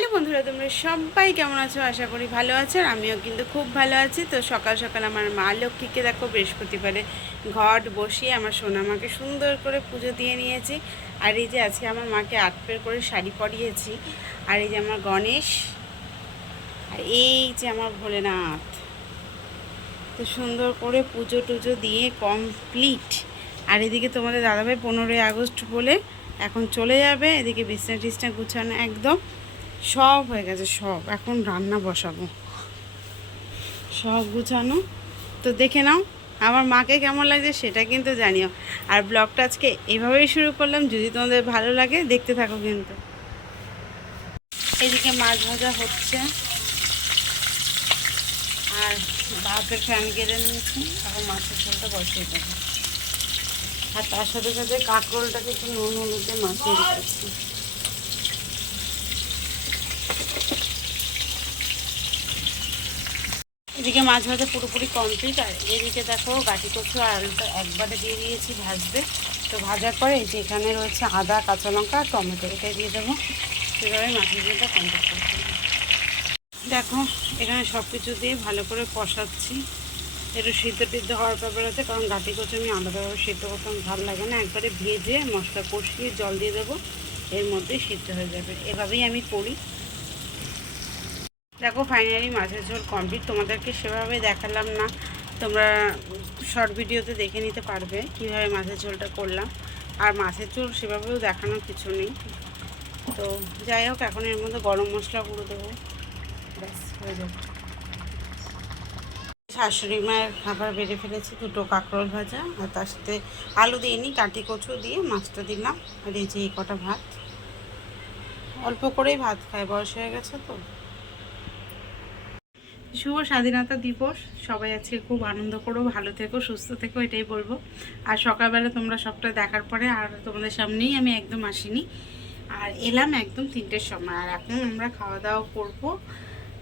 Hello বন্ধুরা, তোমরা সবাই কেমন আছো? আশা করি ভালো আছো আর আমিও কিন্তু খুব ভালো আছি। তো সকাল সকাল আমার মা লক্ষ্মীকে দেখো বৃহস্পতিবারে ঘট বসিয়ে আমার সোনামাকে সুন্দর করে পুজো দিয়ে নিয়েছি। আর এই যে আজকে আমার মাকে আট পের করে শাড়ি পরিয়েছি। আর এই যে আমার গণেশ, আর এই যে আমার ভোলেনাথ। তো সুন্দর করে পুজো টুজো দিয়ে কমপ্লিট। আর এদিকে তোমাদের দাদাভাই পনেরোই আগস্ট বলে এখন চলে যাবে। এদিকে বিছনা টিছনা গুছানো একদম। সব হয়ে গেছে, সব। এখন রান্না বসাবো। সব গুছানো। তো দেখে নাও, আমার মাকে কেমন লাগছে সেটা কিন্তু জানিও। আর ব্লগটা আজকে এভাবেই শুরু করলাম, যদি তোমাদের ভালো লাগে দেখতে থাকো কিন্তু। এদিকে মাছ ভাজা হচ্ছে। আর ভাতের ফ্যান কেড়ে নিয়েছি, এখন মাছের ঝোলটা বসিয়ে দেবো। আর তার সাথে সাথে কাঁকরোলটাকে একটু নুন হলুদে মাখিয়ে রেখেছি এদিকে মাছ ভাজা পুরোপুরি কমপ্লিট আর এদিকে দেখো গাটি কচু আর আলুটা একবারে দিয়ে দিয়েছি ভাজতে। তো ভাজার পরে যে এখানে রয়েছে আদা, কাঁচা লঙ্কা আর টমেটো, এটাই দিয়ে দেবো। সেভাবে মাছের ঝোলটা কমপ্লিট করে দেবো দেখো, এখানে সব কিছু দিয়ে ভালো করে কষাচ্ছি। একটু সিদ্ধ টিদ্ধ হওয়ার ব্যাপার কারণ গাটি কচু আমি আলাদাভাবে সিদ্ধ করতাম ভালো লাগে না। একবারে ভেজে মশলা কষিয়ে জল দিয়ে দেবো, এর মধ্যেই সিদ্ধ হয়ে যাবে। এভাবেই আমি করি। দেখো ফাইনালি মাছের ঝোল কমপ্লিট তোমাদেরকে সেভাবে দেখালাম না। তোমরা শর্ট ভিডিওতে দেখে নিতে পারবে কীভাবে মাছের ঝোলটা করলাম। আর মাছের ঝোল সেভাবেও দেখানোর কিছু নেই। তো যাই হোক, এখন এর মধ্যে গরম মশলা গুঁড়ো দেবো। ব্যাস, হয়ে যাবে। শাশুড়ি মায়ের খাবার বেড়ে ফেলেছি, দুটো কাঁকরোল ভাজা। আর তার সাথে আলু দিইনি কাটি কচু দিয়ে মাছটা দিলাম। আর এই যে এই কটা ভাত। অল্প করেই ভাত খায়, বয়স হয়ে গেছে তো। শুভ স্বাধীনতা দিবস। সবাই আজকে খুব আনন্দ করো, ভালো থেকো, সুস্থ থেকো, এটাই বলব। আর সকালবেলা তোমরা সবটা দেখার পরে আর তোমাদের সামনেই আমি একদম আসিনি। আর এলাম একদম তিনটের সময়। আর এখন আমরা খাওয়া দাওয়া করব।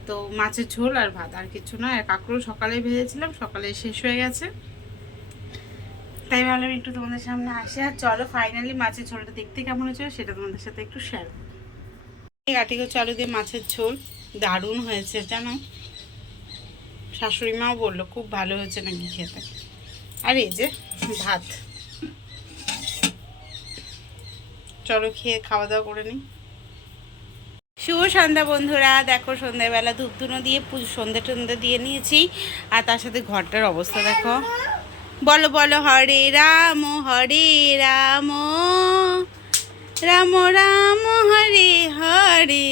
তো মাছের ঝোল আর ভাত, আর কিছু না। আর কাঁকড়ো সকালে ভেজেছিলাম, সকালে শেষ হয়ে গেছে। তাই ভাবলাম একটু তোমাদের সামনে আসি। আর চলো ফাইনালি মাছের ঝোলটা দেখতে কেমন হয়েছে সেটা তোমাদের সাথে একটু শেয়ার গাঠিকে চালু দিয়ে মাছের ঝোল। দারুণ হয়েছে, জানো? শাশুড়ি মাও বলল, খুব ভালো হয়েছে নাকি খেতে? আর এই যে ভাত। চলো খেয়ে খাওয়া দাওয়া করে নিই। শুভ সন্ধ্যা বন্ধুরা। দেখো সন্ধ্যাবেলা ধূপ ধুনো দিয়ে পুজো সন্ধে টন্ধে দিয়ে নিয়েছি। আর তার সাথে ঘরটার অবস্থা দেখো। বলো বলো, হরে রাম হরে রাম রাম রাম, হরে হরে।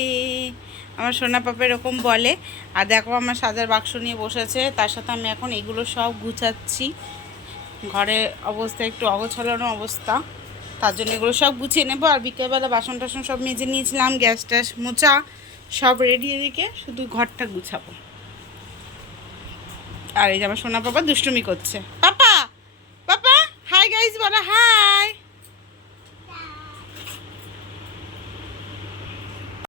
আমার সোনা পাপা এরকম বলে, আর দেখো আমার সাজার বাক্স নিয়ে বসেছে, তার সাথে আমি এখন এগুলো সব গুছাচ্ছি। ঘরে অবস্থা একটু অগোছালানো অবস্থা, তার জন্য এগুলো সব গুছিয়ে নেব, আর বিকেলবেলা বাসন টাসন সব মেজে নিয়েছিলাম, গ্যাস ট্যাস মোচা সব রেডি এদিকে, শুধু ঘরটা গুছাবো। আর এই যে আমার সোনা পাপা দুষ্টুমি করছে। পাপা! পাপা! হাই গাইজ বলো হাই